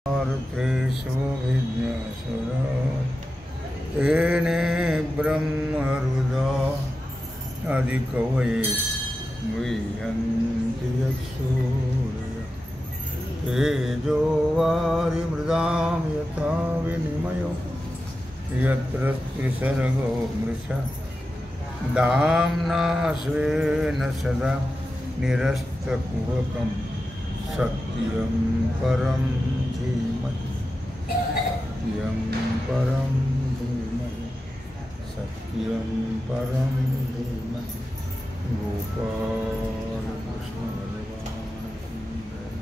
तेषु विज्ञासुरा तेने ब्रह्मरुदा आदिकवये मुह्यन्ति यत्सूरयः तेजो वारिमृदां यथा विनिमयो यत्र त्रिसर्गो मृषा दाम्ना स्वेन सदा निरस्तकुहकं सत्यं परं धीमहि सत्यं परं धीमहि सत्यं परं धीमहि गोपाल कृष्ण भगवान की जय।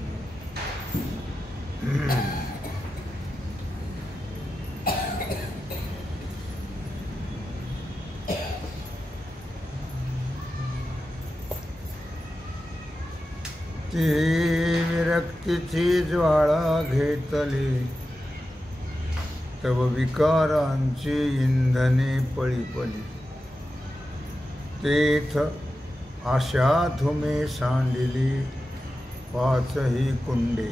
ती विरक्तीची ज्वाळा घेतली तव विकारांची इंधने पळीपली तेथ आशा धुमे सांडिली पाचही कुंडे।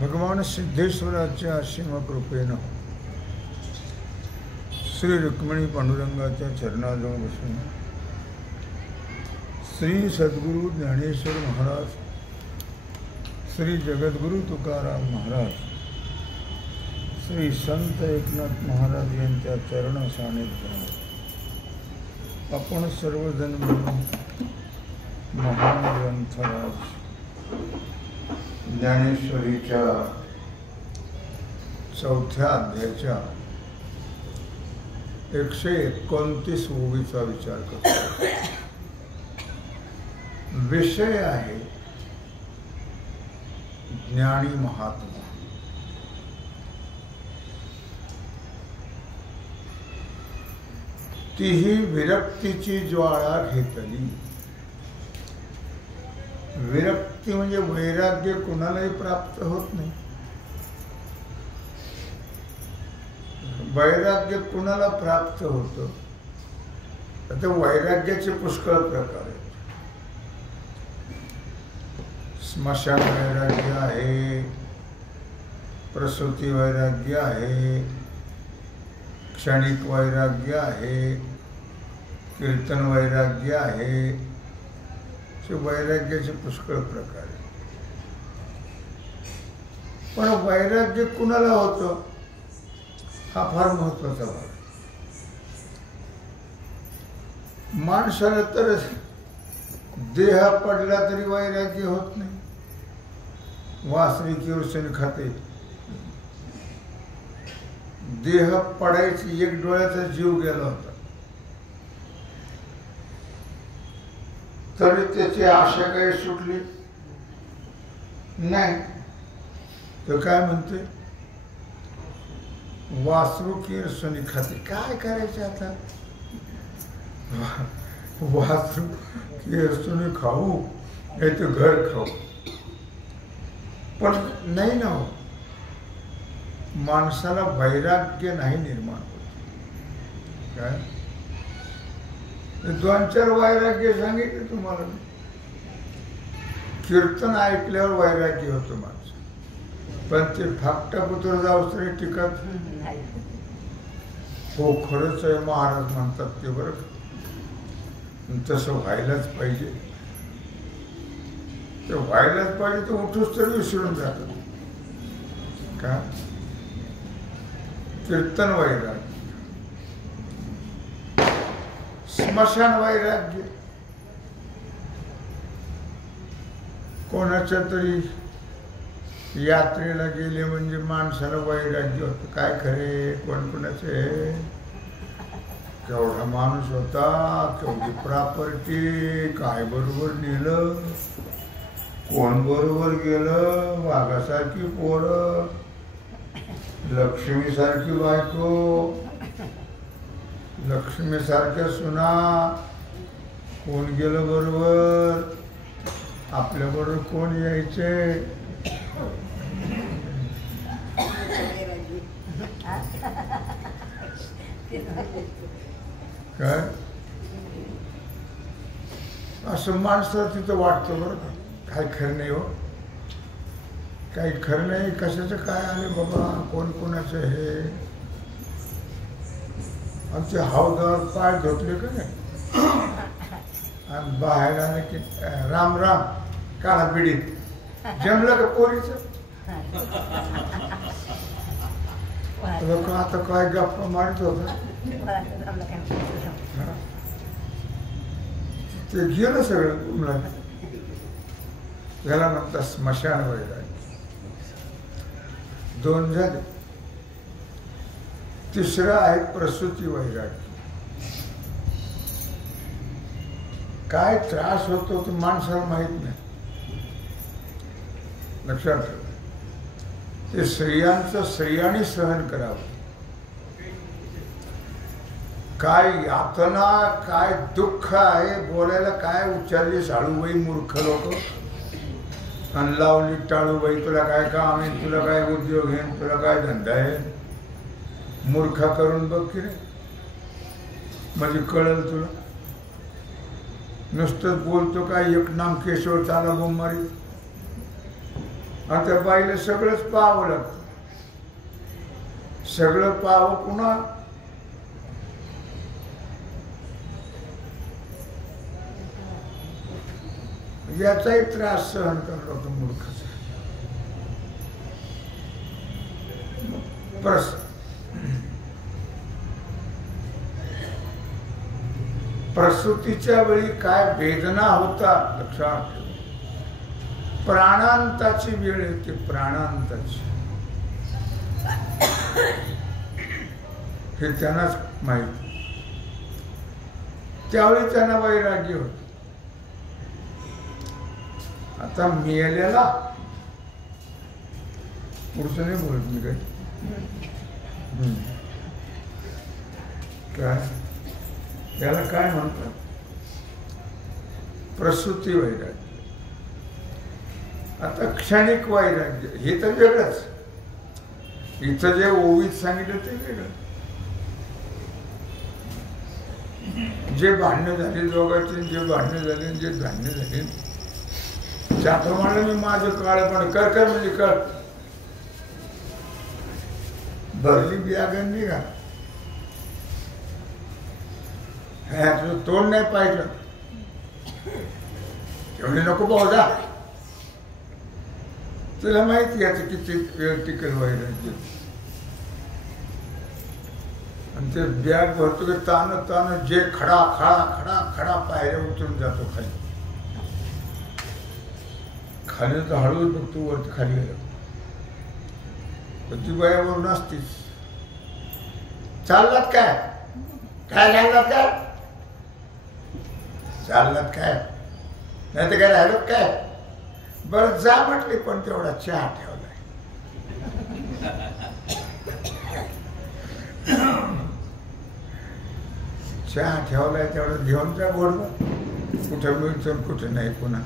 भगवान सिद्धेश्वराच्या असीम कृपेनं श्री रुक्मिणी पांडुरंगाच्या चरणाजवळ बसून श्री सद्गुरु ज्ञानेश्वर महाराज, श्री जगद्गुरु तुकाराम महाराज, श्री संत एकनाथ महाराज यांच्या चरण सानिध्यात आपण सर्वजण मिळून महान ग्रंथराज ज्ञानेश्वरीच्या 4थ्या अध्यायाच्या 129 ओवीचा विचार करतो। विषय आहे ज्ञानी महात्मा। तीही विरक्तीची ज्वाळा घेतली। विरक्ती म्हणजे वैराग्य कुणालाही प्राप्त होत नाही। वैराग्य कुणाला प्राप्त होतं? आता वैराग्याचे पुष्कळ प्रकार आहेत। स्मशान वैराग्य आहे, प्रसूती वैराग्य आहे, क्षणिक वैराग्य आहे, कीर्तन वैराग्य आहे, असे वैराग्याचे पुष्कळ प्रकार आहेत। पण वैराग्य कुणाला होतं हा फार महत्वाचा भाग आहे। माणसाला तर देह पडला तरी वैराग्य होत नाही। वासरी किरोसिन खाते, देह पडायची, एक डोळ्याचा जीव गेला होता तरी त्याची आशा काही सुटली नाही। तर काय म्हणते, वासरू किरोसिन खाते, काय करायचे आता? वासरू किरोसिन खाऊ नाही तर घर खाऊ, पण नाही ना हो, माणसाला वैराग्य नाही निर्माण होत। काय 2-4 वैराग्य सांगितले तुम्हाला। कीर्तन ऐकल्यावर वैराग्य होतं माणसं, पण ते फाकटा पुत्र जाऊ तरी टिकत नाही। हो खरंच आहे, महाराज म्हणतात ते बरं, तसं व्हायलाच पाहिजे। ते व्हायलाच पाहिजे तर उठूच तर विसरून जातात। का कीर्तन वैराग्य, स्मशान वैराग्य, कोणाच्या तरी यात्रेला गेले म्हणजे माणसाला वैराग्य होतं। काय खरे कोण कोणाचे, केवढा माणूस होता, केवढी प्रॉपर्टी, काय बरोबर नेलं, कोण बरोबर गेलं, वाघासारखी पोरं, लक्ष्मीसारखी बायको, लक्ष्मीसारख्या सुना, कोण गेलं बरोबर, आपल्या बरोबर कोण यायचे। काय असं माणसाला तिथं वाटतं बरं का, काय खरं नाही हो, काही खरं नाही, कशाचं काय आले बाबा, कोण कोणाचं हे. आमचे हौदावर पाय धुतले का नाही, आणि बाहेर आले की राम राम काळा बिडी जमलं का पोरीचं. लोक आता काय गप्पा मारत होता, ते गेलं सगळं. त्याला म्हणतात स्मशान वैराग्य. 2 झाले. तिसरं आहे प्रसूती वैराग्य. काय त्रास होतो ते माणसाला माहित नाही, लक्षात ठेव. ते स्त्रियांचं स्त्रियांनी सहन करावं. काय यातना, काय दुःख आहे, बोलायला काय उच्चारली साळूबाई मूर्ख लोक, आणि लावली टाळूबाई तुला काय काम आहे, तुला काय उद्योग आहे, तुला काय धंदा आहे. मूर्खा करून बघ की रे, म्हणजे कळल तुला. नुसतंच बोलतो काय एक नाम केशव चाला बोंबारी, आणि त्या बाईला सगळंच पाहावं लागतं. सगळं पाहावं पुन्हा. याचाही त्रास सहन करत होतो मूर्खच. प्रसूतीच्या वेळी काय वेदना होता, लक्षात ठेव. प्राणांताची वेळ येते, प्राणांताची. हे त्यांनाच माहिती. त्यावेळी त्यांना वैराग्य होत. आता मेलेला पुढचं नाही बोलत मी काय, त्याला काय म्हणतात, प्रसूती वैराग्य. आता क्षणिक वैराग्य हे तर वेगळंच. इथं जे ओवीत सांगितलं ते वेगळं. जे भांडणं झाली दोघांची, जे भांडणं झाले, जे धान्य झाले, त्यात म्हणलं मी माझं काळपण कर कर म्हणजे कर. भरली बियागन निघा, तुझं तोंड नाही पाहिलं तेवढी नको बहुधा. तुला माहिती याचं किती वेळ टिकल वैराग्य. आणि ते बॅग भरतो की तान तान जे खडा खडा खडा खडा पायऱ्या उतरून जातो खाली. खाली तर हळूच बघतो, वरती खाली गेलो ती बायावर नसतीच. चाललात काय, काय राहिलात काय, चाललात काय, नाही तर काय राहिलो काय. बरं जा म्हटले, पण तेवढा चहा ठेवलाय. चहा ठेवलाय तेवढं घेऊन जा गोडवा. कुठं मिळतो कुठं नाही पुन्हा.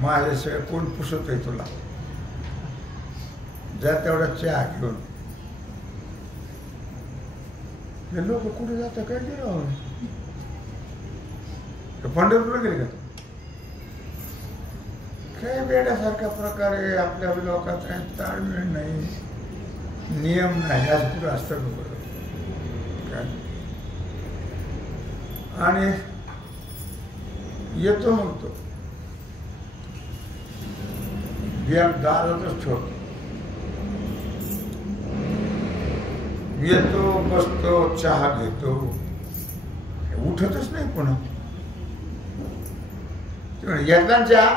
माझ्याशिवाय कोण पुसत आहे तुला, जा तेवढा चहा घेऊन. हे लोक कुठे जातं काय गेलं, पंढरपूरला गेले का काय. वेड्यासारखा प्रकार आहे. आपल्या लोकांचा काही ताळमेळ नाही, नियम नाही. आज कुठं असतं काय. आणि येतो मग तो दारातच ठेवतो. येतो, बसतो, चहा घेतो, उठतच नाही पुन्हा. घेतला चहा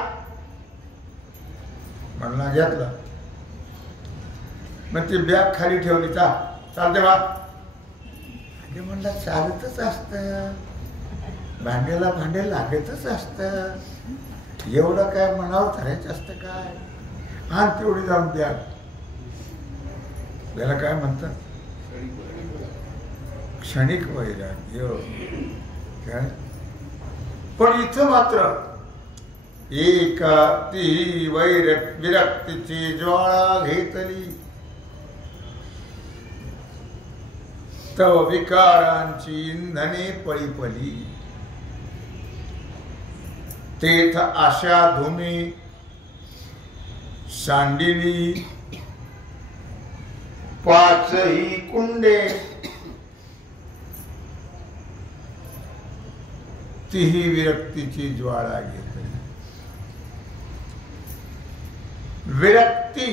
म्हणला, घेतला. मग ती बॅग खाली ठेवली. चालते बा म्हणला, चालतच असतं, भांड्याला भांडे लागतच असतं, एवढं काय मनावर धरायचं असतं काय. आणि तेवढी जाऊन बॅग, त्याला काय म्हणतात, क्षणिक वैराग्य. काय पण इथं मात्र एका ती विरक्तीची ज्वाळा घेतली, तव विकारांची इंधने पळीपली. तेथ आशा धुमी सांडिली पाचही कुंडे तीही विरक्तीची ज्वाळा घेतली. विरक्ती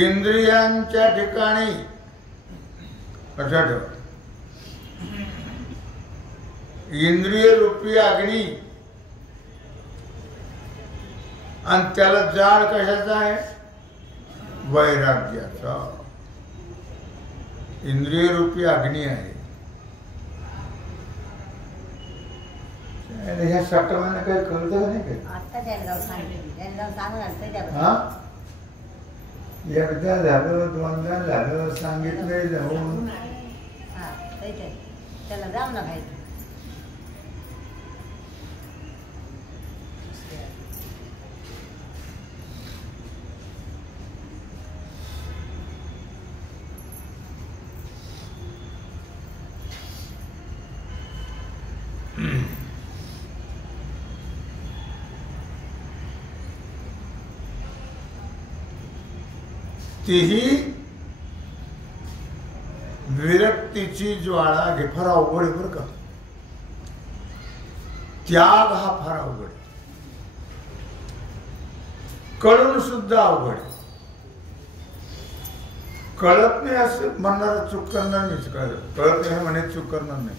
इंद्रियांच्या ठिकाणी लक्षात ठेवा, इंद्रिय रूपी अग्नी आणि त्याला जाळ कशाचा आहे? वैराग्याचा. इंद्रिय रूपी अग्नी आहे. ह्या सटवाने काही कळतं का नाही? एकदा झालं, दोनदा झालं, सांगितलंय जाऊन त्याला जाऊ ना भाई. तीही विरक्तीची ज्वाळा घे. फार अवघड आहे बरं का. त्याग हा फार अवघड आहे. कळून सुद्धा अवघड आहे. कळत नाही असं म्हणणारा चूक करणार नाही. कळत नाही म्हणे चूक करणार नाही.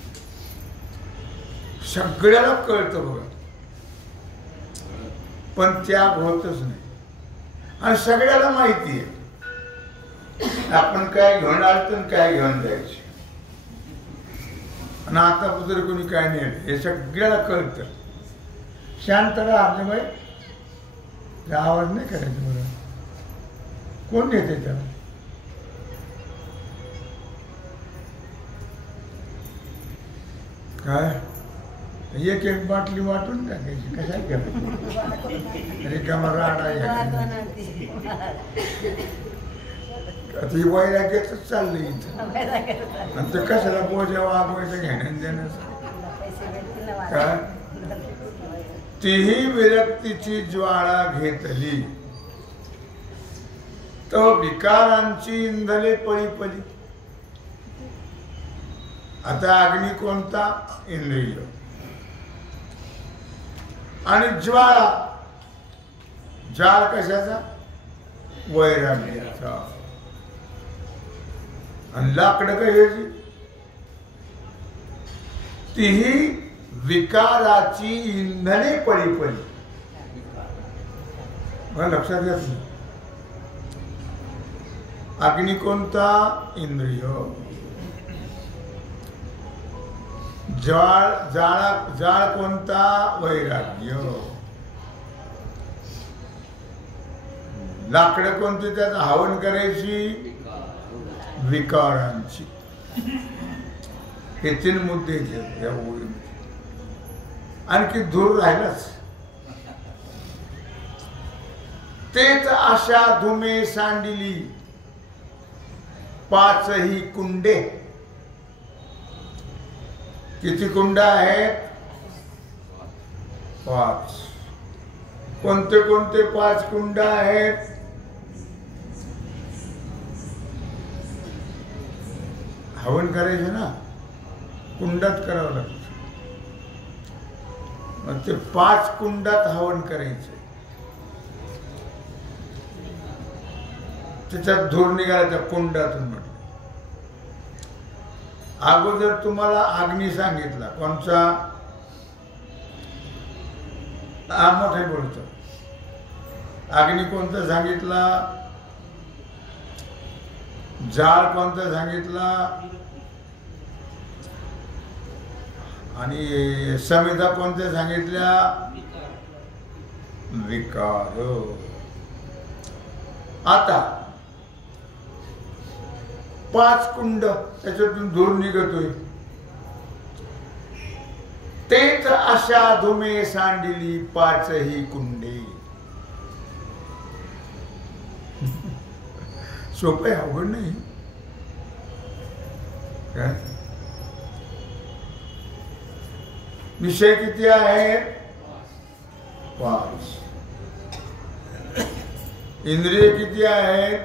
सगळ्याला कळतं बघा, पण त्याग होतच नाही. आणि सगळ्याला माहिती आहे आपण काय घेऊन आलो आणि काय घेऊन जायचे. आणि आता तरी कोणी काय नाही हे सगळ्याला कळतं. शांत राहा बाई, आवाज नाही करायचं. मला कोण घेते त्याला? काय एक एक बाटली वाटून टाकायची. कशा घ्या रिकामा राडा ती वैराग्याच चाललंय इथं. आणि ते कशाला बोजा वागवायचं घेण्यात देण्याचं काय? तीही विरक्तीची ज्वाळा घेतली तो विकारांची इंधले पळी पळी. आता अग्नी कोणता? इंद्रिय. आणि ज्वाळा, जाळ कशाचा? वैराग्याचा. आणि लाकडं कशाची? तीही विकाराची इंधने पळी पळी. मला लक्षात घ्या तुम्ही. अग्नी कोणता? इंद्रिय. जाळ कोणता? वैराग्य. लाकडं कोणती त्यात हवन करायची? विकारांची. हे 3 मुद्दे या ओळीमध्ये. आणखी दूर राहिलाच. तेच आशा धुमे सांडिली पाचही कुंडे. किती कुंड आहेत? 5. कोणते कोणते 5 कुंड आहेत? हवन करायचे ना, कुंडात करावं लागतं. मग ते 5 कुंडात हवन करायचे. त्याच्यात धूर निघाला त्या कुंडातून. म्हटलं अगोदर तुम्हाला अग्नी सांगितला कोणचा? मोठे बोलतो. अग्नी कोणता सांगितला? जाळ कोणता सांगितला? आणि समिधा कोणत्या सांगितल्या? विकार. आता 5 कुंड त्याच्यातून धूर निघतोय. तेच आशा धुमे सांडिली पाचही कुंडे. सोपं आहे, अवघड नाही काय. विषय किती आहेत? 5. इंद्रिय किती आहेत?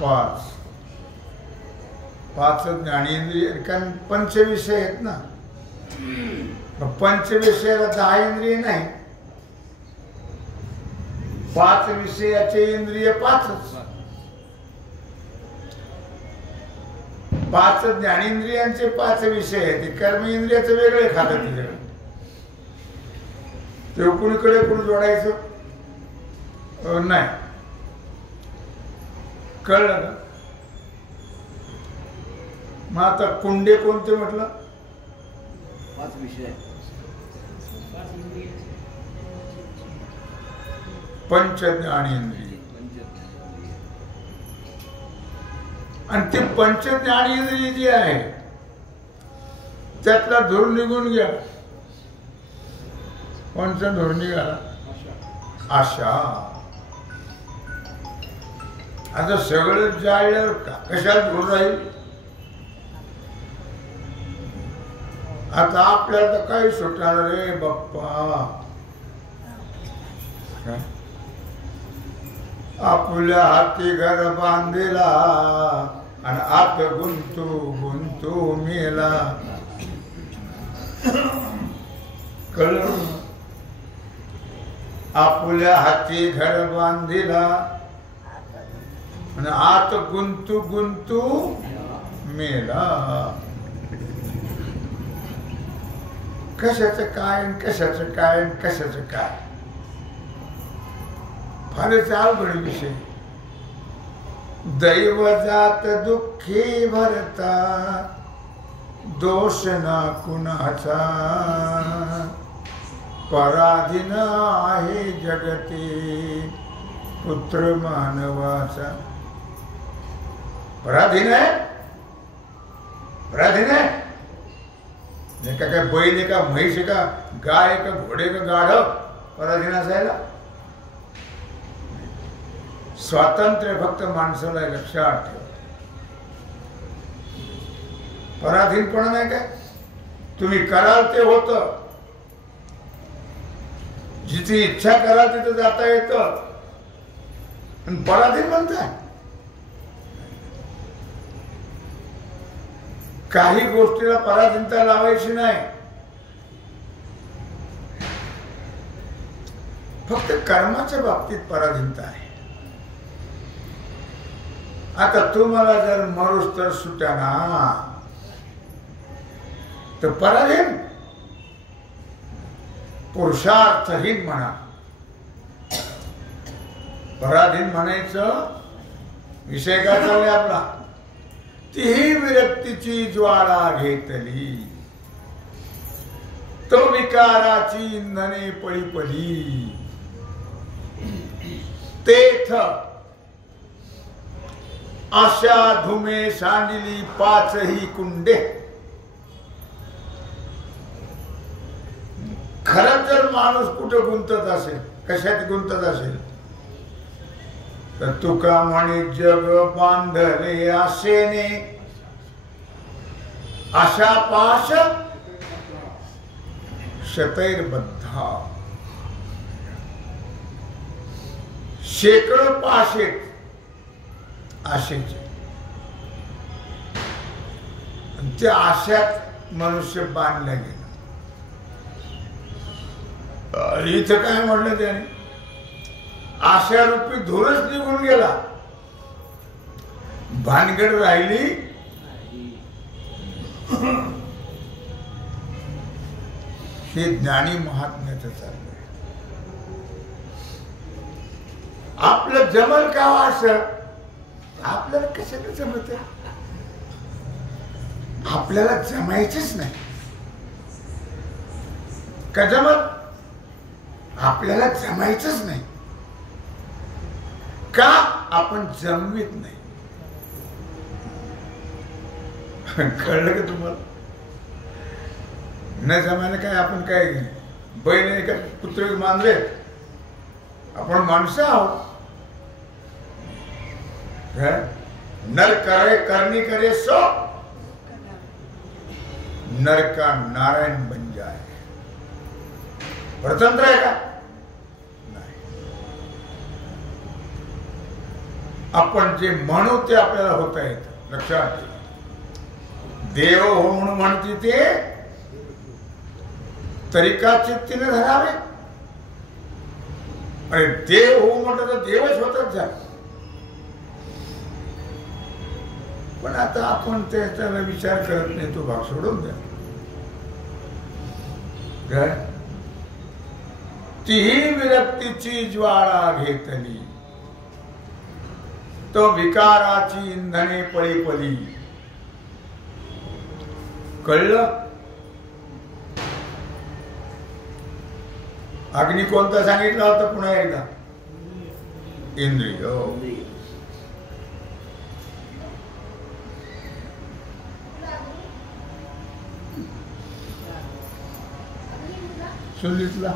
5. 5 ज्ञानेंद्रिय, कारण पंचविषय आहेत ना. पंचविषयाला 10 इंद्रिय नाही, 5 विषयाचे इंद्रिय 5च. 5 ज्ञानेंद्रियांचे 5 विषय आहेत. कर्म इंद्रियाचं वेगळे खातं तिकडे, ते कुणीकडे कुणी जोडायचं नाही. कळलं ना? मग आता कुंडे कोणते म्हटलं? 5 विषय. पंच ज्ञानेंद्रिय. आणि ते पंच ज्ञानेंद्रिय जी आहे त्यातला धूर निघून घ्या. कोणचा धूर निघाला? आशा. आता सगळं जाळल्यावर कशात धूर राहील? आता आपल्याला काही सुटणार रे बाप्पा. आपुल्या हाती घर बांधिला आणि आत गुंतू गुंतू मेला. कळलं? आपुल्या हाती घर बांधिला आणि आत गुंतू गुंतू मेला. कशाचं काय, कशाचं काय, कशाचं काय, फारच अवघड विषय. दैव जात दुःखी भरता, दोष ना कुणाचा, पराधीन आहे जगती पुत्र मानवाचा. पराधीन आहे, पराधीन आहे. नाही का काय बैल आहे का, म्हैस आहे का, गाय आहे का, घोडे का, गाढव पराधीन असायला? स्वातंत्र्य फक्त माणसाला लक्षात ठेव. पराधीनपणा नाही काय. तुम्ही कराल ते होतं, जिथे इच्छा कराल तिथे जाता येतं. आणि पराधीन म्हणताय? काही गोष्टीला पराधीनता लावायची नाही. फक्त कर्माच्या बाबतीत पराधीनता आहे. आता तुम्हाला जर मरुस तर सुटाना तर पराधीन, पुरुषार्थहीन म्हणा. पराधीन म्हणायचं विषय काय चाललाय आपला? तीही विरक्तीची ज्वाळा घेतली, तो विकाराची इंधने पळीपली. तेथ आशा धुमे सांडिली 5ही कुंडे. खरंच जर माणूस कुठं गुंतत असेल, कशात गुंतत असेल, तर तुका म्हणे जग बांधले आशेने, आशा पाश शतैर्बद्धा. शेकडो पाश आहेत आशेचे. त्या आशात मनुष्य बांधला गेला. इथं काय म्हटलं त्याने? आशारूपी धूरच निघून गेला, भानगड राहिली. हे ज्ञानी महात्म्याचं चाललंय. आपलं जमल का असं? आपल्याला कशाला जमत? आपल्याला जमायचंच नाही का? जमत? आपल्याला जमायचंच नाही का? आपण जमवीत नाही. कळलं का तुम्हाला? न जमायला काय आपण काय बैल आहे का, कुत्रे मांजरे? आपण माणसं आहोत. नर करे करणी करे सो. नर का नारायण बन जाए. परतंत्र आहे का? नाही. आपण जे म्हणू ते आपल्याला होता येतं. लक्षात ठेवा. देव हो म्हणून म्हणते ते तरिका चित्तीने धरावे. अरे देव हो म्हटलं तर देवच होतच जा. पण आता आपण त्याचा विचार करत नाही. तो भाग सोडून द्या. काय तीही विरक्तीची ज्वाळा घेतली तो विकाराची इंधने पळी पळी. कळलं? अग्नी कोणता सांगितला होता पुन्हा एकदा? इंद्रिय. सुनीतला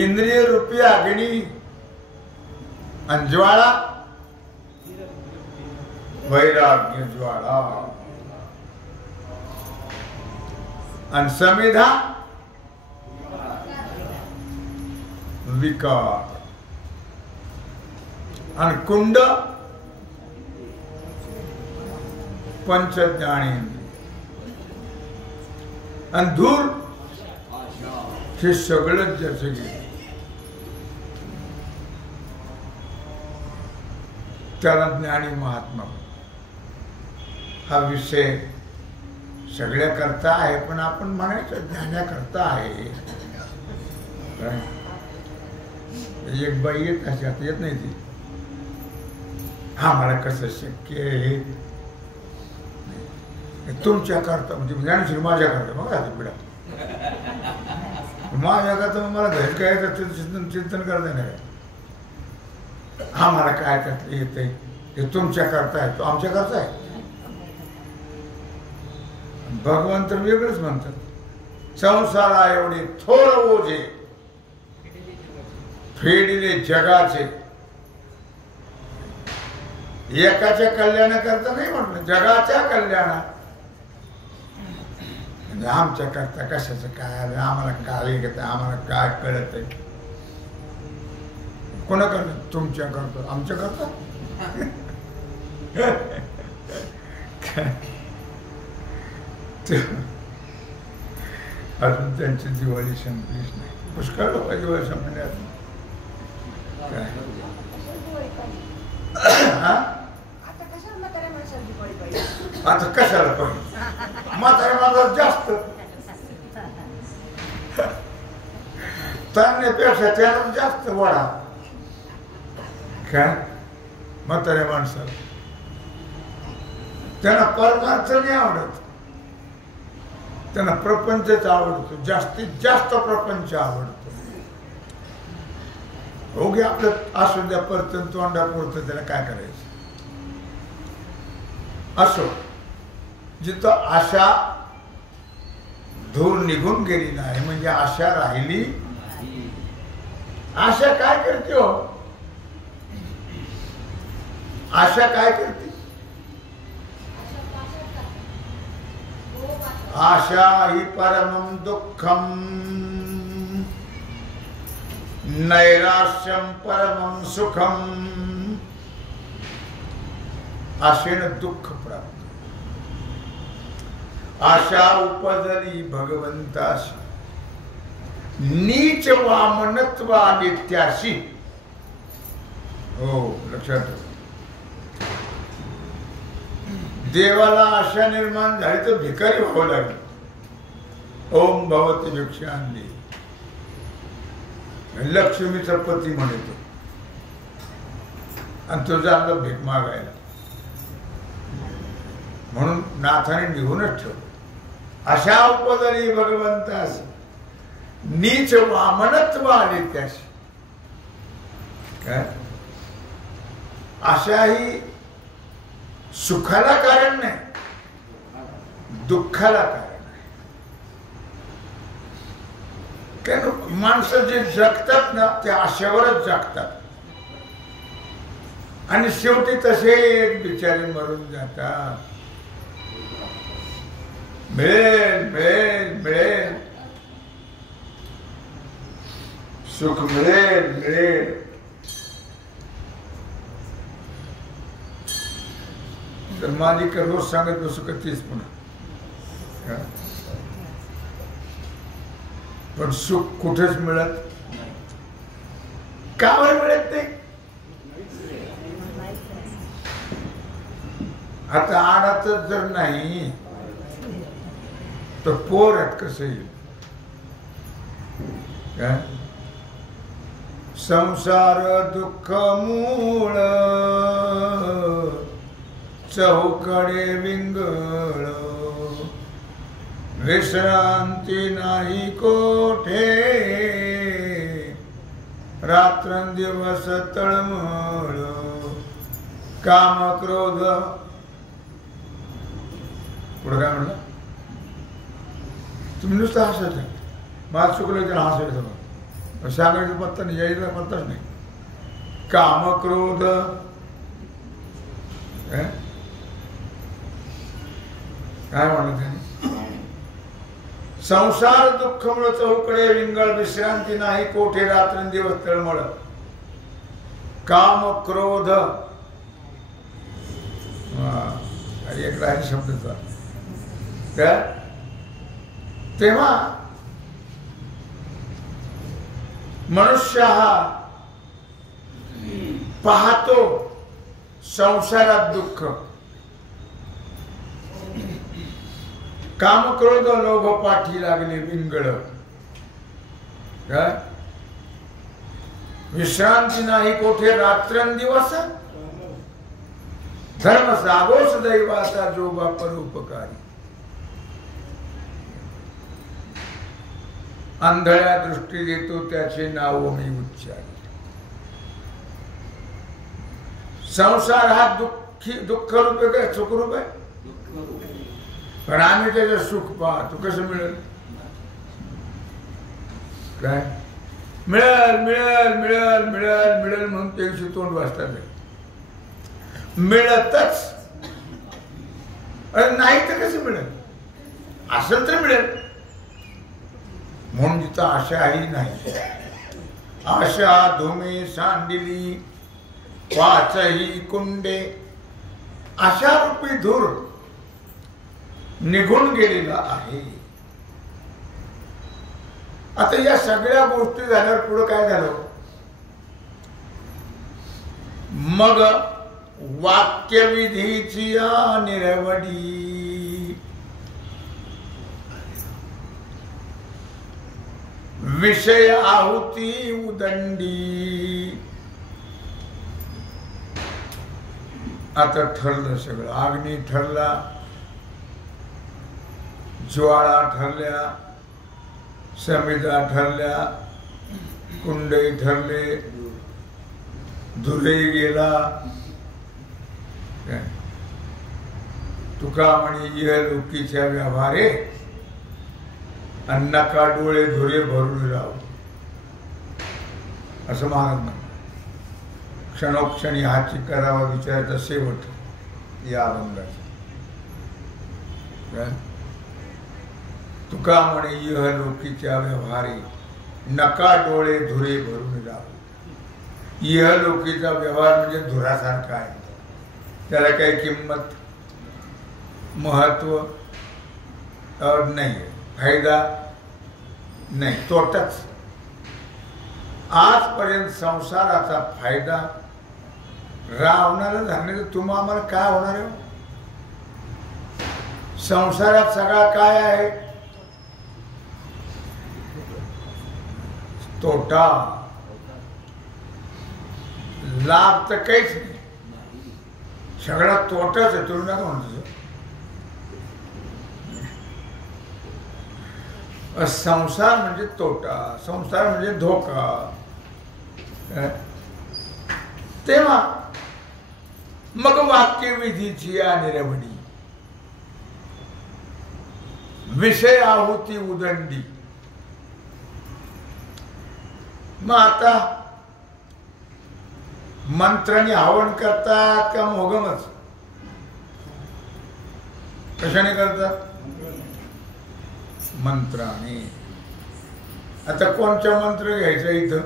इंद्रिय रूपी अग्नी आणि ज्वाळा वैराग्य ज्वाळा आणि समेधा विकार आणि कुंड पंचज्ञानेंद्रिय आणि धूर हे सगळंच ज्याचं गेलं त्याला ज्ञानी महात्मा. हा विषय सगळ्या करता आहे पण आपण म्हणायचं ज्ञान्या करता आहे. एक बाई येत अशात येत नाही ती. हा मला कसं शक्य आहे तुमच्या करता म्हणजे ज्ञानश्री माझ्या करता मग आता पिढा माझ्या करता मग मला घरी काय चिंतन करता नाही. हा मला काय त्यातलं येतंय ते तुमच्या करता आहे तो आमच्या करता आहे. भगवान तर वेगळंच म्हणतात. संसारा एवढे थोर ओझे फेडिले जगाचे. एकाच्या कल्याणाकरता नाही म्हटलं जगाच्या कल्याणा. म्हणजे आमच्या करता कशाचं काय आम्हाला काय घेत आम्हाला काय कळत आहे. कोणा करता? तुमच्या करतो आमच्या करता. अजून त्यांची दिवाळी संपलीच नाही. पुष्कळ लोक दिवाळी संपली अजून. आता कशाला पाहिजे म्हाताऱ्या माणसाला जास्त ताणण्यापेक्षा त्याला जास्त वडा. काय म्हाताऱ्या माणसाला त्यांना परमार्थ नाही आवडत. त्यांना प्रपंचच आवडतो. जास्तीत जास्त प्रपंच आवडतो. हो गे आपलं असू द्या परतन तोंडा पुरतं त्याला काय करायचं. असो जिथं आशा धूर निघून गेली नाही म्हणजे आशा राहिली. आशा काय करते हो? आशा काय करते? आशा ही परमं दुःखम नैराश्यम परमं सुखम. आशेनं दुःख प्राप्त. आशा उपजली भगवंताशी नीच वामनत्वा नित्याशी. हो लक्षात ठेवा. देवाला आशा निर्माण झाली तर भिकारी व्हावं लागलं. ओम भवती भिक्षांदी लक्ष्मीचा पती म्हणतो आणि तो चालला भीक मागायला. म्हणून नाथाने निघूनच ठेवलं. अशा उपदरी भगवंतास नीच वामनत्व आले त्याशी. काय आशा ही सुखाला कारण नाही दुःखाला कारण आहे. कारण माणसं जे जगतात ना ते आशेवरच जगतात. आणि शेवटी तसेच बिचारे मरून जातात. मिळेल मिळेल मिळेल, सुख मिळेल मिळेल, तर मालिक रोज सांगत बसू का तीच पुन्हा. पण सुख कुठेच मिळत का मिळत नाही. आता आडातच जर नाही तर पोरात कसं येईल. संसार दुःख मूळ चौकडे विंगळ, विश्रांती नाही कोठे रात्रंदिवस तळमळ, काम क्रोध. पुढे काय म्हणलं तुम्ही? नुसतं हसायचं. मला चुकलं त्याला हसायचं, सांगायचं पत्ता नाही, यायचा पत्ताच नाही. काम क्रोध काय म्हणलं त्याने? संसार दुःख मुळे चौकडे विंगळ, विश्रांती नाही कोठे रात्रंदिवस तळमळ, काम क्रोध. एक आहे शब्दाचा. तेव्हा मनुष्य हा पाहतो संसारात दुःख, काम क्रोध लोभ पाठी लागले विंगळ, विश्रांती नाही कोठे रात्रंदिवस, धर्म सागोस दैवाचा जो बापर उपकारी, आंधळ्या दृष्टी देतो त्याचे नाव मी उच्चारी. संसार हा दुःख रूप आहे काय सुख रूप आहे? पण आम्ही त्याचं सुख पाहतो. कसं मिळेल? काय मिळेल मिळेल मिळेल मिळेल मिळेल म्हणून त्यांची तोंड वाजतात. मिळतच नाही तर कसं मिळेल? असेल तर मिळेल. म्हणून जिथं आशाही नाही, आशा धुमे सांडिली पाचही कुंडे, आशा रूपी धूर निघून गेलेला आहे. आता या सगळ्या गोष्टी झाल्यावर पुढे काय झालं? मग वाक्यविधीची निरवडी, विषय आहुती उदंडी. आता ठरलं सगळं. अग्नी ठरला, ज्वाळा ठरल्या, समिधा ठरल्या, कुंडई ठरले, धुले गेला. तुका म्हणे इहलोकीच्या व्यवहारे, अन्नका डोळे धुरे भरून राहू, असं महाराज म्हणतात. क्षणोक्षणी हाची करावा विचारायचा शेवट या अभंगाचा. तुका म्हणे इहलोकीच्या व्यवहारे, नका डोळे धुरे भरून राहू. इहलोकीचा व्यवहार म्हणजे धुरासारखा आहे. त्याला काही किंमत महत्व नाही, फायदा नाही, तोटाच. आजपर्यंत संसाराचा फायदा रावणाला झाला तर तुम्हा आम्हाला काय होणार आहे? संसारात सगळा काय आहे? तोटा. लाभ तर काहीच नाही, सगळा तोटाच आहे. तुला नका म्हणतो संसार म्हणजे तोटा, संसार म्हणजे धोका. तेव्हा मग वाक्यविधीची निरवडी, विषय आहुती उदंडी. मग आता मंत्राने हवन करतात का मोगमच? कशाने करतात? मंत्राने. आता कोणचा मंत्र घ्यायचा इथं?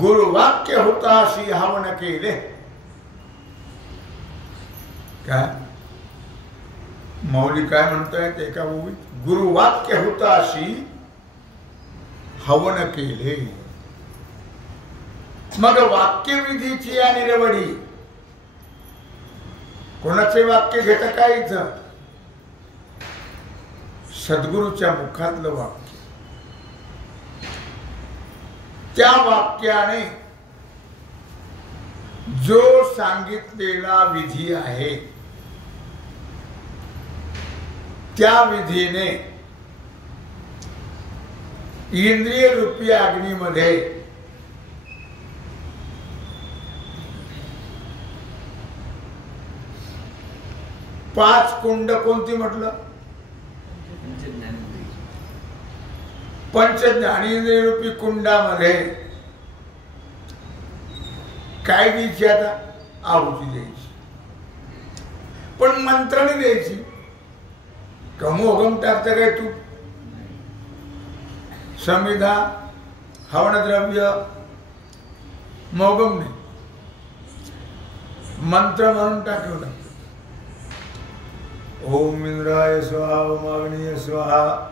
गुरुवाक्य होताशी हवन केले. काय मौली काय म्हणतायत एका ओळीत? गुरुवाक्य होताशी हवन केले. मग वाक्यविधीची आणि निरवडी. कोणाचे वाक्य घेता काय इथं? सद्गुरूच्या मुखातलं वाक्य. त्या वाक्याने जो सांगितलेला विधी आहे त्या विधीने इंद्रिय रूपी अग्नीमध्ये पाच कुंड कोणती म्हटलं? पंच ज्ञानेंद्रिय रूपी कुंडामध्ये काय द्यायची? आता आहुती द्यायची. पण मंत्राने द्यायची. कमोगम टाकतं काय तू? समिधा हवनद्रव्य मोगम नाही, मंत्र म्हणून टाकलं लागतं. ओम इंद्राय स्वाहा, ओम अग्नीय स्वाहा.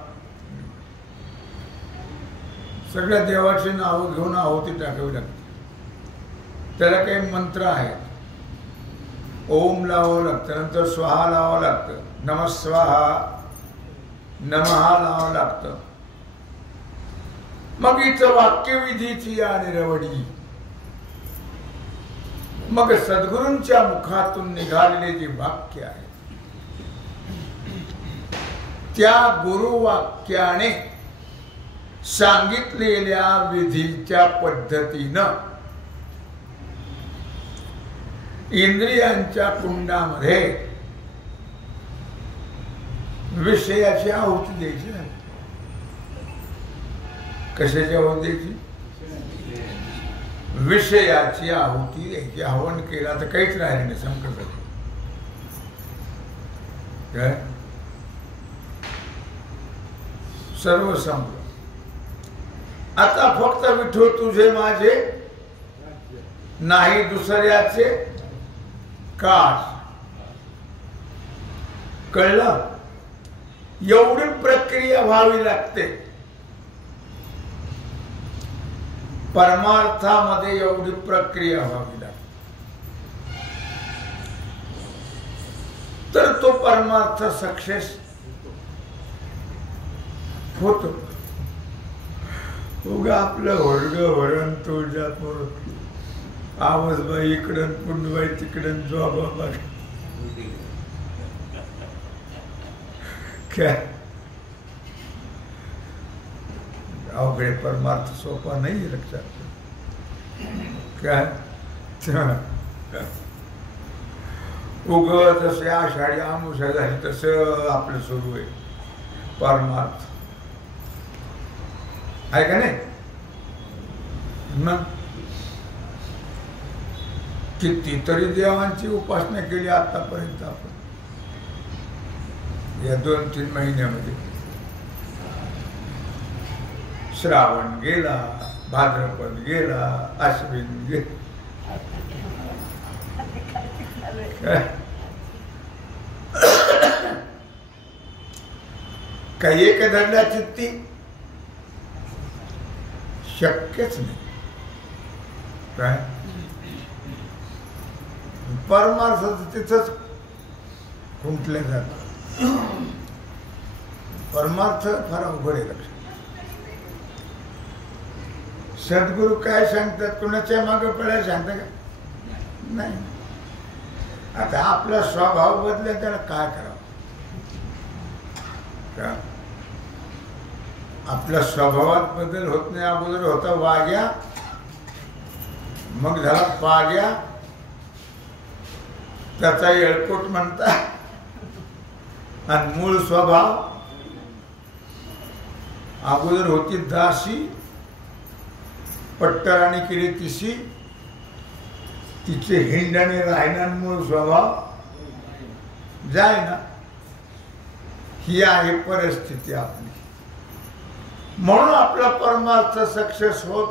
सगळ्या देवाची नावं घेऊन आहुती टाकावी लागते. त्याला काही मंत्र आहेत. ओम लावावं लागतं, नंतर स्वाहा लावावं लागतं, नमः स्वाहा, नमहा लावावं लागतं. मग इथं वाक्यविधीची आणि निरवडी. मग सद्गुरूंच्या मुखातून निघालेले जे वाक्य आहे त्या गुरुवाक्याने सांगितलेल्या विधीच्या पद्धतीनं इंद्रियांच्या कुंडामध्ये विषयाची आहुती द्यायची. कशाची आहुती द्यायची? विषयाची आहुती द्यायची. हवन केला तर काहीच राहिले नाही संकट. काय सर्व संपलं. आता फक्त विठो तुझे माझे नाही दुसऱ्याचे कास. कळलं? एवढी प्रक्रिया व्हावी लागते. परमार्थामध्ये एवढी प्रक्रिया व्हावी लागते. तर तो परमार्थ सक्सेस होतो. उगा आपलं वर्ग वरण तुळजापूर आवाजबाई इकडं, पुंडबाई तिकडं, जोबाबा काय अवघडे. परमार्थ सोपा नाही लक्षात. काय उग जसे आषाढी आमुषा झाली तसं आपलं सुरू आहे परमार्थ. आहे का नाही? मग कितीतरी देवांची उपासना केली आतापर्यंत आपण या 2-3 महिन्यामध्ये. श्रावण गेला, भाद्रपद गेला, अश्विन गेला. काही एक धरल्या चित्ती शक्यच नाही. काय परमार्थ तिथंच खुंटले जातात. परमार्थ फार अवघड आहे. लक्षात. सद्गुरू काय सांगतात? कुणाच्या मागे पडायला सांगतात का? नाही. आता आपला स्वभाव बदले त्याला काय करावं? का आपल्या स्वभावात बदल होत नाही. अगोदर होता वाग्या, मग झाला पाग्या, त्याचा येळकोट म्हणतात. आणि मूळ स्वभाव अगोदर होती दासी, पट्टराणी केली तिशी, तिचे हिंडणे राहण्यामुळे स्वभाव जाय ना. ही आहे परिस्थिती आपली. म्हणून आपला परमार्थ सक्सेस होत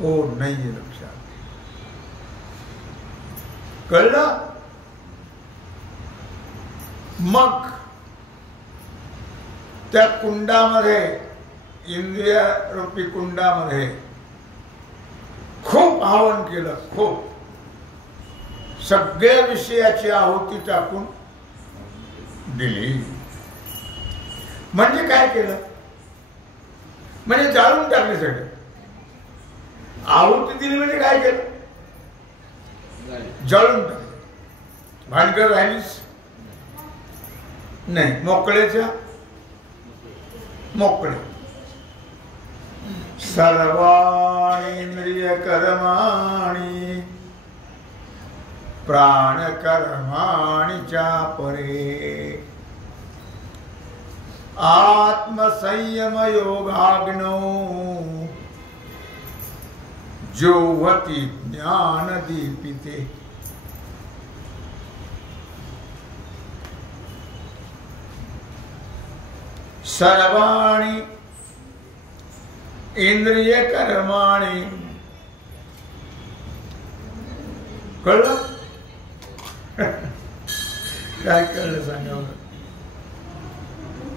ओ नाहीये. लक्षात कळलं. मग त्या कुंडामध्ये, इंद्रिय रूपी कुंडामध्ये खूप हवन केलं. खूप सगळ्या विषयाची आहुती टाकून दिली. म्हणजे काय केलं? म्हणजे जाळून टाकले सगळे. आहुती दिली म्हणजे काय केलं? जाळून टाकले. भानगड राहिलीच नाही. मोकळेच्या मोकळे. सर्वाणि इंद्रिय कर्माणि प्राण कर्माणि चापरे आत्मसंयम योगाग्नौ जोहति ज्ञान दीपिते. सर्वाणि इंद्रिय कर्माणि. कळलं? काय कळलं सांगा.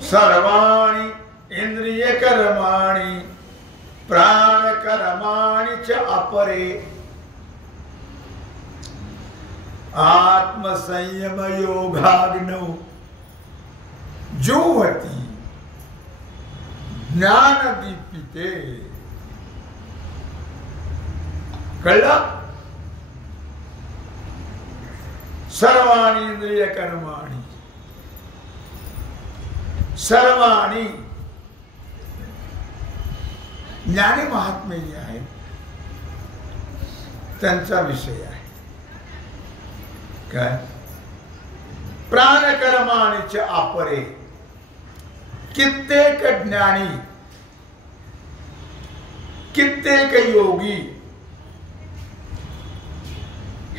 सर्वाणि इंद्रिय कर्माणि प्राण कर्माणि च अपरे आत्मसंयम योगाग्नौ जोहति ज्ञान दीपिते. कळलं? सर्वाणि इंद्रिय कर्माणि. सर्वाणि ज्ञानी महात्मे जे आहेत त्यांचा विषय आहे. काय? प्राणकर्माणीचे अपरे. कित्येक ज्ञानी, कित्येक योगी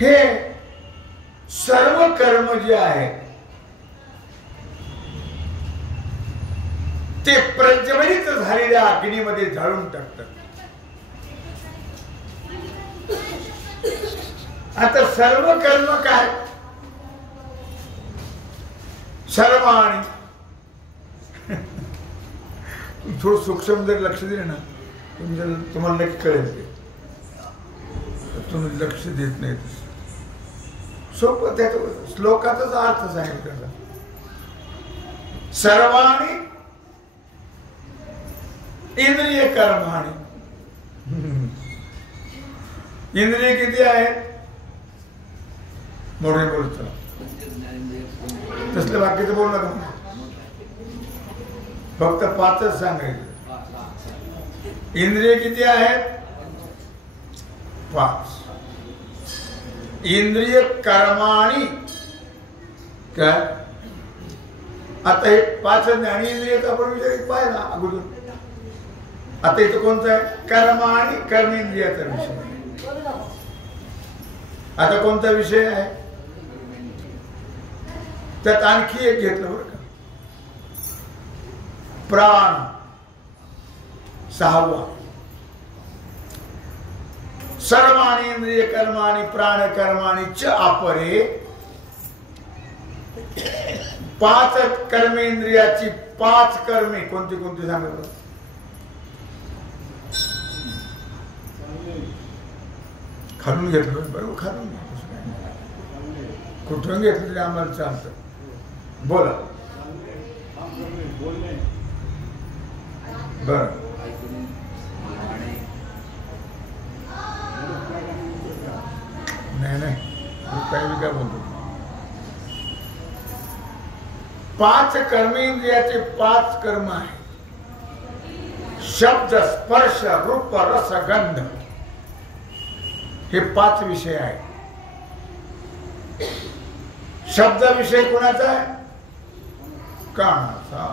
हे सर्व कर्म जे आहेत ते प्रज्वलित झालेल्या अग्नीमध्ये जाळून टाकतात. आता सर्व कर्म काय? सर्वाणि. थोडं सूक्ष्म जर लक्ष दिलं ना तुम्हाला नक्की कळेल. तुम्ही लक्ष देत नाही. सोपं त्या श्लोकाचाच अर्थ सांगितला. सर्वाणि इंद्रिय कर्माणि. इंद्रिय किती आहेत? मोठे बोलतो तसलं बाकीचं बोल नका. फक्त 5च सांगायचं. इंद्रिय किती आहेत? 5. इंद्रिय कर्माणि काय? आता हे 5 ज्ञानी इंद्रियाचा आपण विषय पाहिला अगोदर. आता इथं कोणतं आहे? कर्माणि कर्मेंद्रियाचा विषय. आता कोणता विषय आहे? त्यात आणखी एक घेतलं बरं का. प्राण 6वा. सर्वाणि इंद्रिय कर्माणि प्राण कर्माणि च अपरे. 5 कर्मेंद्रियाची 5 कर्मे कोणती कोणती सांगितलं? खालून घेतलं बरोबर. खालून कुठून घेतलं तरी आम्हाला चालतं. बोला. बर. नाही नाही काही काय बोलतो. 5 कर्मेंद्रियाचे 5 कर्म आहे. शब्द स्पर्श रूप रस गंध हे 5 विषय आहेत. शब्द विषय कोणाचा आहे? कानाचा.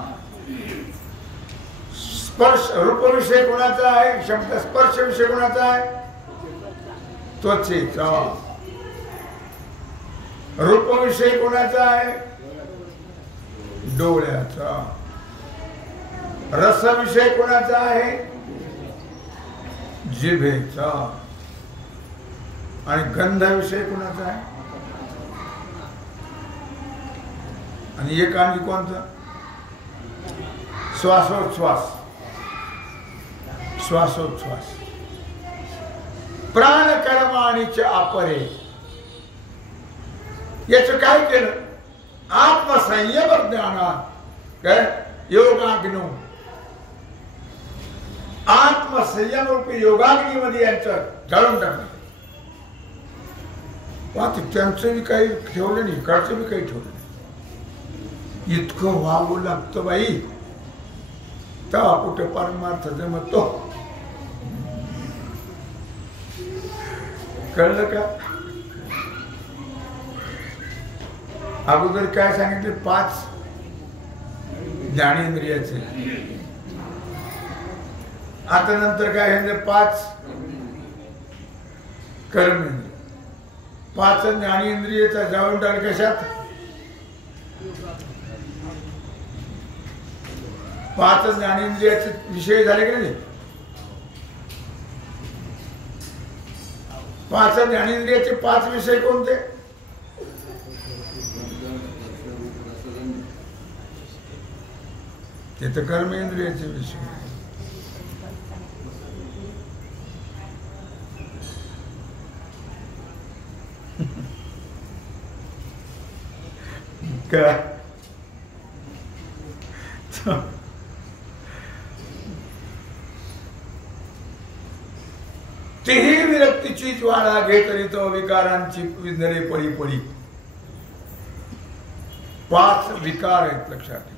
स्पर्श रूपविषय कोणाचा आहे? शब्द स्पर्श विषय कोणाचा आहे? त्वचेचा. रूपविषय कोणाचा आहे? डोळ्याचा. रसविषय कोणाचा आहे? जिभेचा. आणि गंधविषय कोणाचा आहे? आणि एक आणखी कोणता? श्वासोच्छ्वास. श्वासोच्छ्वास. प्राण कर्माणीचे अपरे. याच काय केलं? आत्मसंयम ज्ञानात काय योगाग्नो. आत्मसंयम रूपी योगाग्नीमध्ये यांचं जाळून टाकलं. त्यांचं बी काही ठेवलं नाही, इकडचं बी काही ठेवलं नाही. इतकं व्हावं लागतं बाई, तेव्हा कुठे परमार्थ जमतो. कळलं का? अगोदर काय सांगितले? 5 ज्ञानेंद्रियाचे. आता नंतर काय सांगितलं? 5 कर्मेंद्रिय. 5 ज्ञानेंद्रियचा जाऊन टाक कशात? 5 ज्ञानेंद्रियाचे विषय झाले का नाही? 5 ज्ञानेंद्रियाचे 5 विषय कोणते? ते तर कर्मेंद्रियाचे विषय. काय तीही विरक्तीची ज्वाळा घेतली तो विकारांची विंधरे पडी पडी. 5 विकार आहेत लक्षात ठेवा.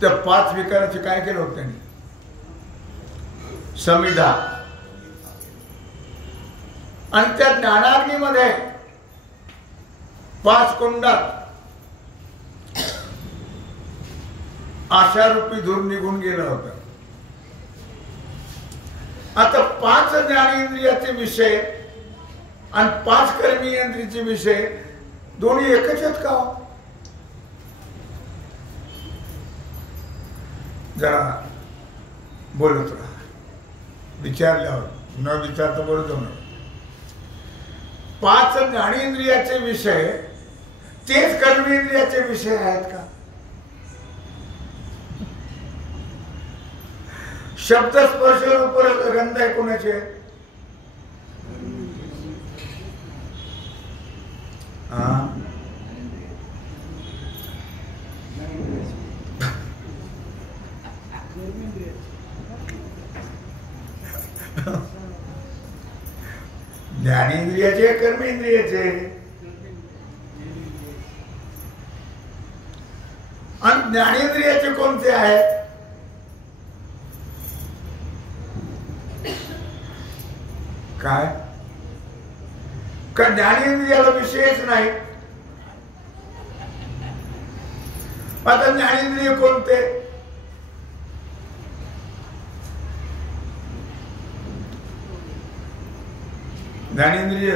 त्या 5 विकाराचे काय केलं होतं त्यांनी? समिधा. आणि त्या ज्ञानाग्नीमध्ये 5 कुंडात आशारूपी धूर निघून गेला होता. आता 5 ज्ञानेंद्रियाचे विषय आणि 5 कर्मेंद्रियाचे विषय दोन्ही एकच आहेत का? जरा बोलत राहा. विचारल्यावर न विचारता बोलत होणार. 5 ज्ञानेंद्रियाचे विषय तेच कर्मेंद्रियाचे विषय आहेत का? शब्द स्पर्श रूप गंध आहे कोणाचे? ज्ञानेंद्रियाचे कर्मेंद्रियाचे. आणि ज्ञानेंद्रियाचे कोणते आहेत? काय? का ज्ञानेंद्रियाला विषयच नाही? आता ज्ञानेंद्रिय कोणते? ज्ञानेंद्रिय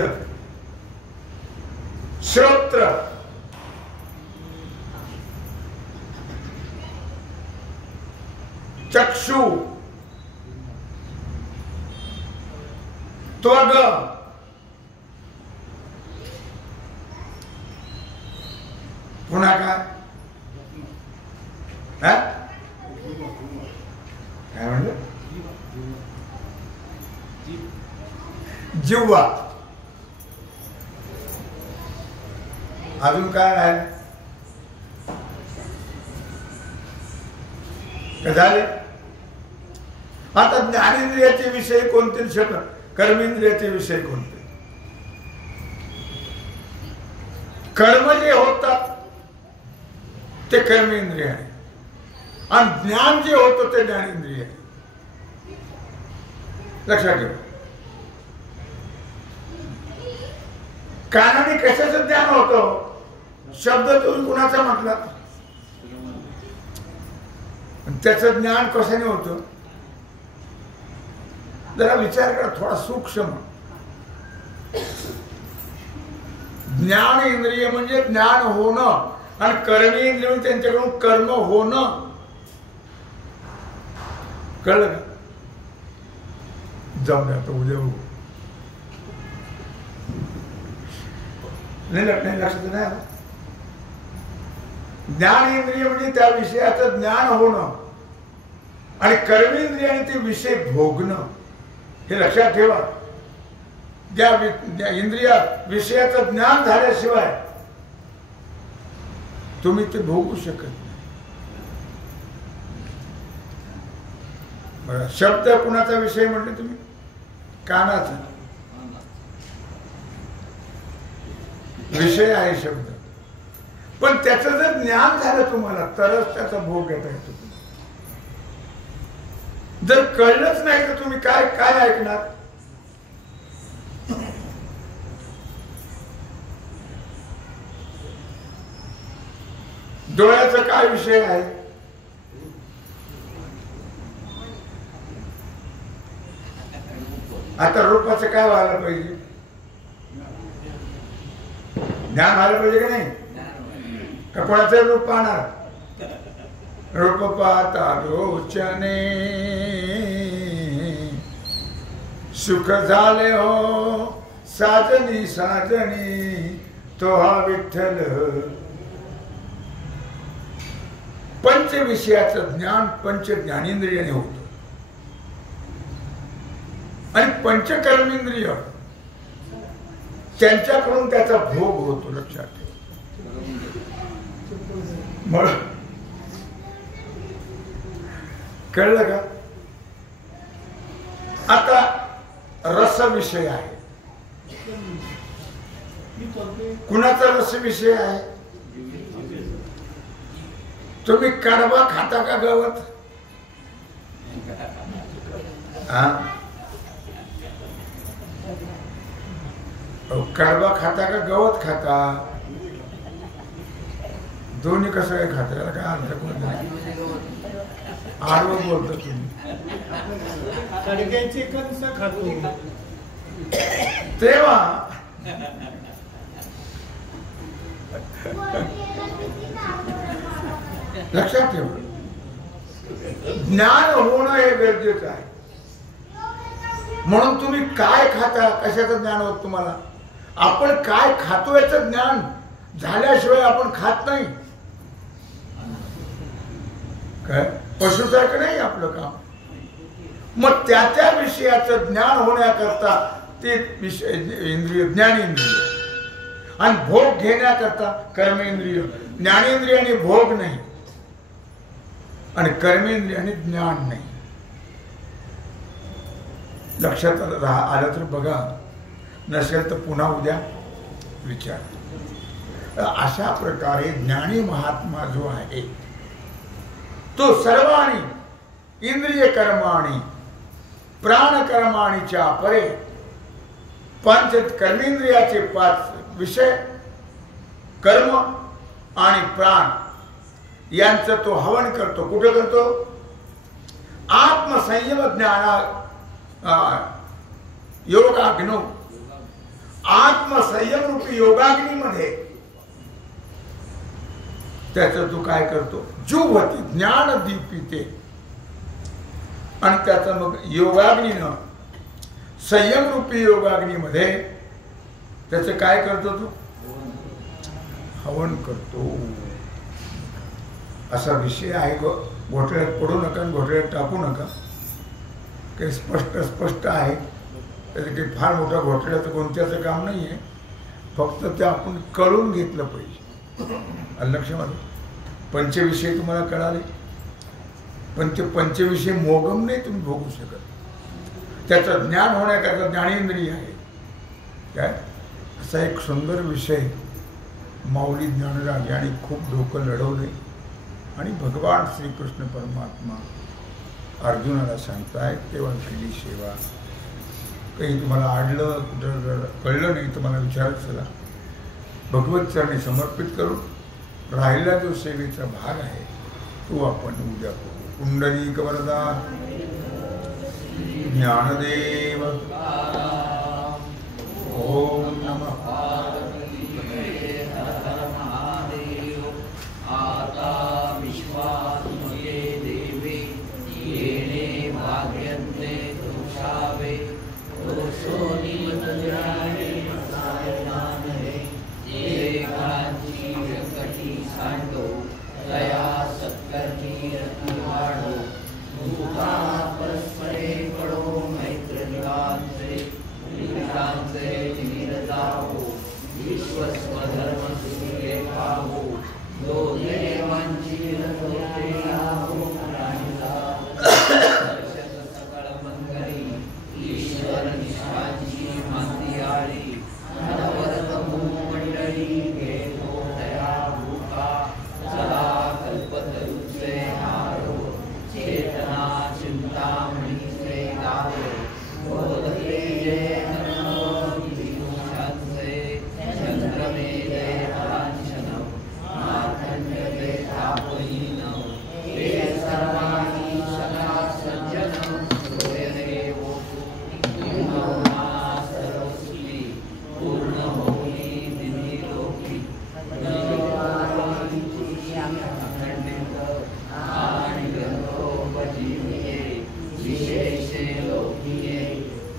श्रोत्र, चक्षु, त्वग, पुन्हा काय? काय म्हणलं? जिव्हा. अजून काय आहे? झाले. आता ज्ञानेंद्रियाचे विषय कोणते? शब्द. कर्मेंद्रियाचे विषय कोणते? कर्म जे होतात ते कर्मेंद्रिय आहे आणि ज्ञान जे होतं ते ज्ञानेंद्रिय आहे. लक्षात ठेवा. कानाने कशाचं ज्ञान होतं? शब्द तुम्ही कुणाचा म्हटला? त्याचं ज्ञान कशाने होतं? जरा विचार करा थोडा सूक्ष्म. ज्ञान इंद्रिय म्हणजे ज्ञान होणं, आणि कर्मी इंद्रिय म्हणजे त्यांच्याकडून कर्म होणं. कळलं का? जाऊ द्या, आता उद्या बघू. नाही लक्षात नाही आलं. ज्ञान इंद्रिय म्हणजे त्या विषयाचं ज्ञान होणं, आणि कर्मेंद्रियाने ते विषय भोगणं. हे लक्षात ठेवा. ज्या इंद्रियात विषयाचं ज्ञान झाल्याशिवाय तुम्ही ते भोगू शकत नाही. शब्द कुणाचा विषय म्हटले तुम्ही? कानाचा विषय आहे शब्द. पण त्याचं जर ज्ञान झालं तुम्हाला तरच त्याचा भोग घेता येतो. जर कळलंच नाही तर तुम्ही काय काय ऐकणार? डोळ्याचा काय विषय आहे? आता रूपाचं काय व्हायला पाहिजे? ज्ञान व्हायला पाहिजे का नाही? का कोणाचं रूप पाहणार? रूप पाहता लोचने सुख झाले हो साजनी साजनी तो हा विठ्ठल. पंच विषयाचं ज्ञान पंच ज्ञानेंद्रियाने होतं, आणि पंचकर्मेंद्रिय त्यांच्याकडून त्याचा भोग होतो. लक्षात ठेवा. कळलं का? आता रस विषय आहे. कुणाचा रस विषय आहे? तुम्ही कडबा खाता का गवत? कडबा खाता का गवत खाता? दोन्ही कसं काय खाता? याला काय अर्थ आडवं बोलतो तुम्ही. कडक्याचे कंस खातो तेव्हा लक्षात ठेवा, ज्ञान होणं हे गरजेचं आहे. म्हणून तुम्ही काय खाता, कशाचं ज्ञान होत तुम्हाला? आपण काय खातो याचं ज्ञान झाल्याशिवाय आपण खात नाही. काय पशुसारखं नाही आपलं काम. मग त्या त्या विषयाचं ज्ञान होण्याकरता ते विषय इंद्रिय ज्ञानेंद्रिय, आणि भोग घेण्याकरता कर्मेंद्रिय. ज्ञानेंद्रियाने भोग नाही आणि कर्मेंद्रियाने ज्ञान नाही. लक्षात आलं तर बघा, नसेल तर पुन्हा उद्या विचार. अशा प्रकारे ज्ञानी महात्मा जो आहे तो सर्वांनी इंद्रिय कर्माणी प्राणकर्माणीच्या परे पंच कर्मेंद्रियाचे 5 विषय कर्म आणि प्राण यांचं तो हवन करतो. कुठे करतो? आत्मसंयम ज्ञाना योगाग्नो, आत्मसंयम रूपी योगाग्नीमध्ये त्याचं तू काय करतो? जुवती ज्ञान दीपिते. आणि त्याचं मग योगाग्नीनं संयम रूपी योगाग्नीमध्ये त्याचं काय करतो? तू हवन करतो. असा विषय आहे. घोटाळ्यात पडू नका, घोटाळ्यात टाकू नका. काही स्पष्ट आहे. त्याचं काही फार मोठा घोटाळ्याचं कोणत्याचं काम नाही आहे. फक्त ते आपण कळून घेतलं पाहिजे. लक्षामध्ये पंचविषय तुम्हाला कळाले, पण ते पंचविषय मोगम नाही तुम्ही भोगू शकत. त्याचं ज्ञान होण्याकरता ज्ञानेंद्रिय आहे. काय असा एक सुंदर विषय माऊली ज्ञानराज यांनी खूप डोकं लढवले. आणि भगवान श्रीकृष्ण परमात्मा अर्जुनाला सांगतायत तेव्हा केली सेवा. काही तुम्हाला आडलं, कुठं कळलं नाही तर मला विचारत चला. भगवत चरणी समर्पित करून राहिला जो सेवेचा भाग आहे तो आपण उद्या करू. पुंडरीक वरदा ज्ञानदेव ओम नमः आता विश्वात्मके देवी येणे भाग्यन्ते दोषावे दोषो निमतजाने सायनाने एकांची व्यक्ती सांडो दया सत्कर्मी रतिवाडो भूता परस्परे पडो मैत्र निरांचे निरतावो विश्वस्वधर्म सुखे पावो दो देवांची रथोते आहो प्राणिला दर्शक सकळ मंगली ईश्वर निष्ठांची माती आळी अनवरत भूमंडळी घेतो दया भूका सदा कल्पतरुचे हारो चेतना चिंतामणी से गावो बोधते जय चंद्रमेले हरांशनम मार्कंडे तापहीनम हे सर्वाणी सदा सज्जनम सोयदेवो विमोना सरस्वती पूर्ण होई दिनी लोकी अखंडित आणि गंधोपजीविये विशेषे लोकीये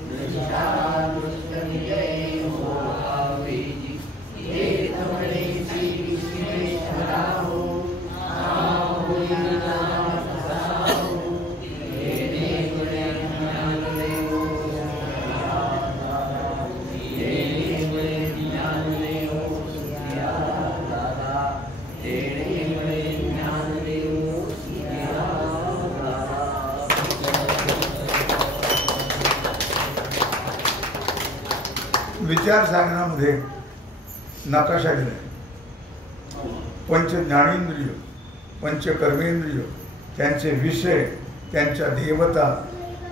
दृष्टादृष्टनिये होवावेजी हे तमणेची विश्वेश्वरा हो आहोई नाथसाहो येणे गुणे ज्ञानदेवो येणे गुणे ज्ञानदेवो सिया दादा येणे गुणे ज्ञानदेवो सिया दादा विचार सागरामध्ये नकाशा दिला पंच ज्ञानेंद्रिय पंच कर्मेंद्रिय त्यांचे विषय त्यांच्या देवता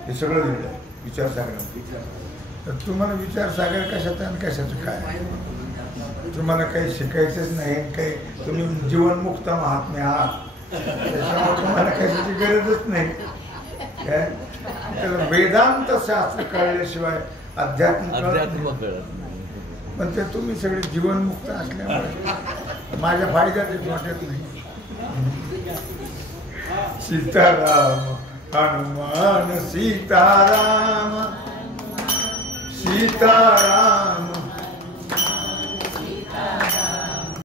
हे सगळं दिलं आहे विचार सागरामध्ये. तर तुम्हाला विचार सागर कशाचं आणि कशाचं काय तुम्हाला काही शिकायचंच नाही काही तुम्ही जीवनमुक्त महात्मे आहात त्याच्यामुळे तुम्हाला कशाची गरजच नाही काय तर वेदांत शास्त्र कळल्याशिवाय अध्यात्म कळत नाही. पण ते तुम्ही सगळे जीवनमुक्त असल्यामुळे माझ्या फायद्यात वाटत नाही. सीताराम हनुमान सीताराम सीताराम